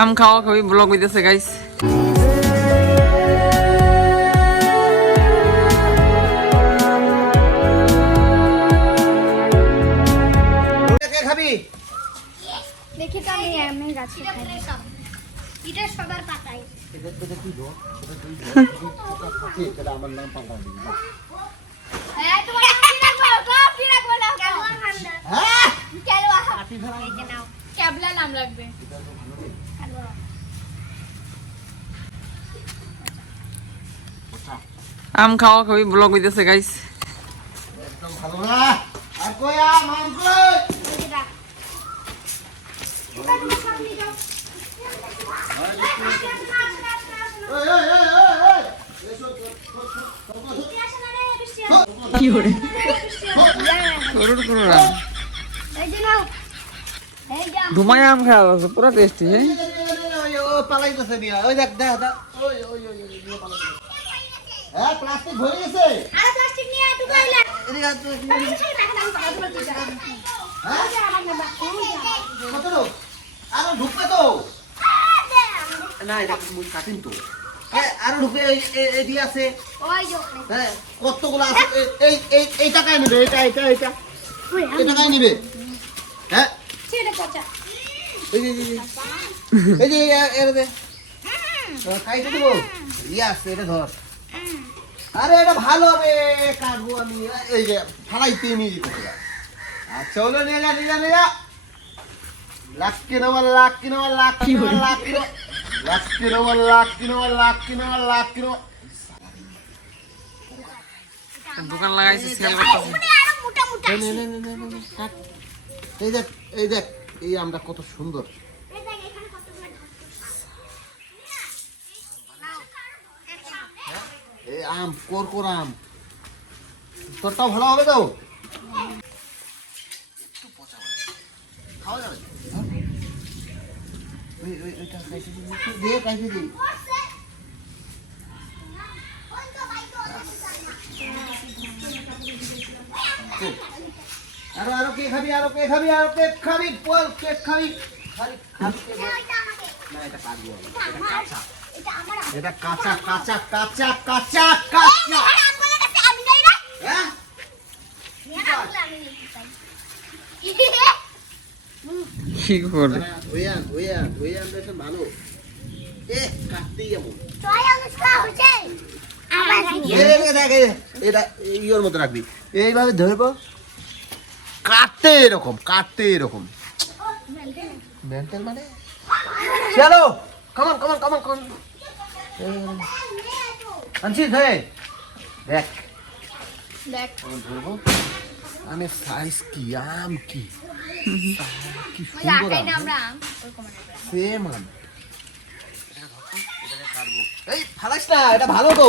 আম খাওয়া খাওয়ি ব্লগ হইতেছে গাইস। খাবি দেখি তো আমি গাছে খাই এটা সবার পাতাই এটা কি গো এটা আমার নাম পাল্টা দিবি হ্যাঁ তোমার নাম কি রাখবো না কেলওয়া খান্ডা হ্যাঁ কেলওয়া এই যে নাও ক্যাবলা নাম রাখবে আম খাওয়া খাওয়ি ব্লগ হইতেছে গাইস। একদম ভালো না আর কই আম কই এটা ওটা তুমি সামনে যাও কি করে করুর করুর আম এই যে নাও এই যে ধুমায় আম খাওয়া আছে পুরো টেস্টি। হ্যাঁ ও পালাইতেছে মিয়া ওই দেখ দেখ ওই ওই ওই মিয়া পালাইতেছে হ্যাঁ প্লাস্টিক ভরে গেছে আরে প্লাস্টিক নিয়ে আয় টুকাইলা এদিকে আয় তুই আমি সেই টাকা দাম পাবো বলতে যা হ্যাঁ যা আমার না কত লোক আরো ঢুকবে তো না এটা মুই কাটিন তো আরো ঢুকে এই দিয়ে আছে ওই যে হ্যাঁ কতগুলো আছে এই টাকায় নেবে এটা এই টাকায় নেবে হ্যাঁ ছেড়ে পচা এই যে এর দে খাইতে দেবো ইয়াস এটা ধর আরে এটা ভালো হবে কাটবো আমি এই যে ফালাইতে নিয়ে যেতে হবে আচ্ছা হলো নিয়ে যা লাখ কিলো দোকান লাগাইছে সেল করতেছে। আরো মোটা মোটা এই দেখ এই আমটা কত সুন্দর এই দেখ এখানে কতগুলো এই আম কোর আম তোরটাও ভালো হবে তো খাওয়া যাবে ওইটা খাইতে দিই আরো কে খাবি বল কে খাবি না এটা কাটবো এটা কাঁচা আমি যাই না হ্যাঁ কি করে ওই আমটা ভালো কাটতেই যাবো এটা ইয়োর মতো রাখবি এইভাবে ধরবো কাটতে এরকম মেন্টাল মানে চলো কমন আনছিস হে দেখ ধরবো আমি সাইজ কি আম কি সুন্দর সেম আম এই ফালাস না এটা ভালো তো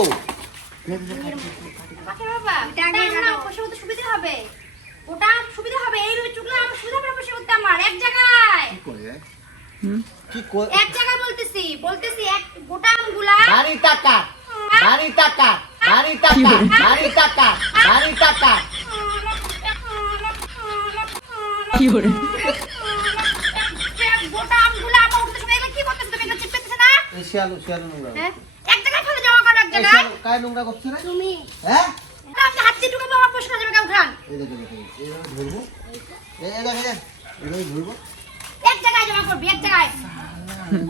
সুবিধা হবে ওটা সুবিধা হবে এইভাবে চুকলে আমার সুবিধা হবে বসে করতে আমার এক জায়গায় কি করে এক জায়গায় বলতেছি এক গোটা আমগুলা বাড়ি টাকা কি করে গোটা আমগুলা আমার উঠতে সময় কি করতেছ তুমি এটা চিপতেছ না এই শিয়ালু নোংরা হ্যাঁ এক জায়গায় ফেলে জমা করো এক জায়গায় কায় নোংরা করছ না তুমি হ্যাঁ আপনি হাত দিয়ে ঢুকে আমার প্রশ্ন যাবে উঠান এই দেখো এইভাবে ধরবো এই দেখ এইভাবে ধরবো এক জায়গায় জমা করবি এক জায়গায়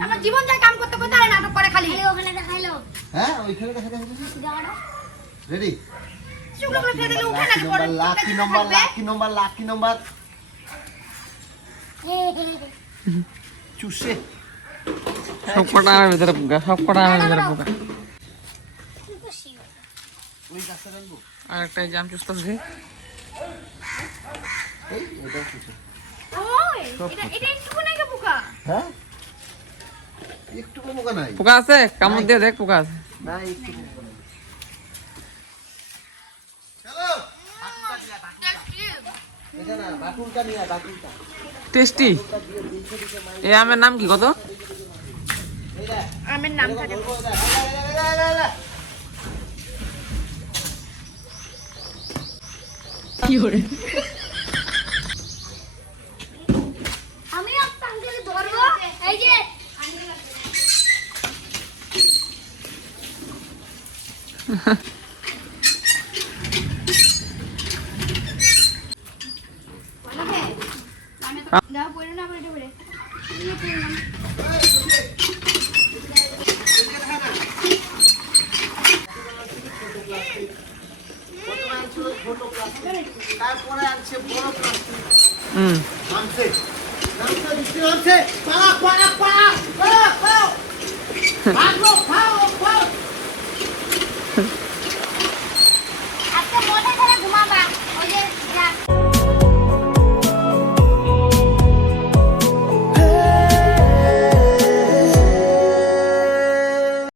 আমার জীবন যায় কাম করতে করতে আর নাটক করে খালি ওখানে দেখাইলো হ্যাঁ ওইখানে দেখা রেডি চুকগুলো ফেলে দিলে উঠে না লাকি নম্বর চুষে সব কটা আমের ভিতরে পোকা ওই গাছটা রাখবো আর একটা জাম চুষতেছে। এই এটাও চুষে ওই এটা একটু নাকি পোকা হ্যাঁ একটু পোকা নাই পোকা আছে কামড় দিয়ে দেখ পোকা আছে। না একটু পোকা নাই চলো এটা না বাটুলটা নিয়ে বাটুলটা টেস্টি। এই আমের নাম কি কত? আমের নাম থাকে কি করে আমি আপনাকে ধরবো এই যে দাও পড়ে না পড়ে পড়ে এই পড়লাম তারপরে আনছে বড় প্লাস্টিক হুম নামছে নামছে বৃষ্টি নামছে পালা পালা পালা পালা পালা ভাগো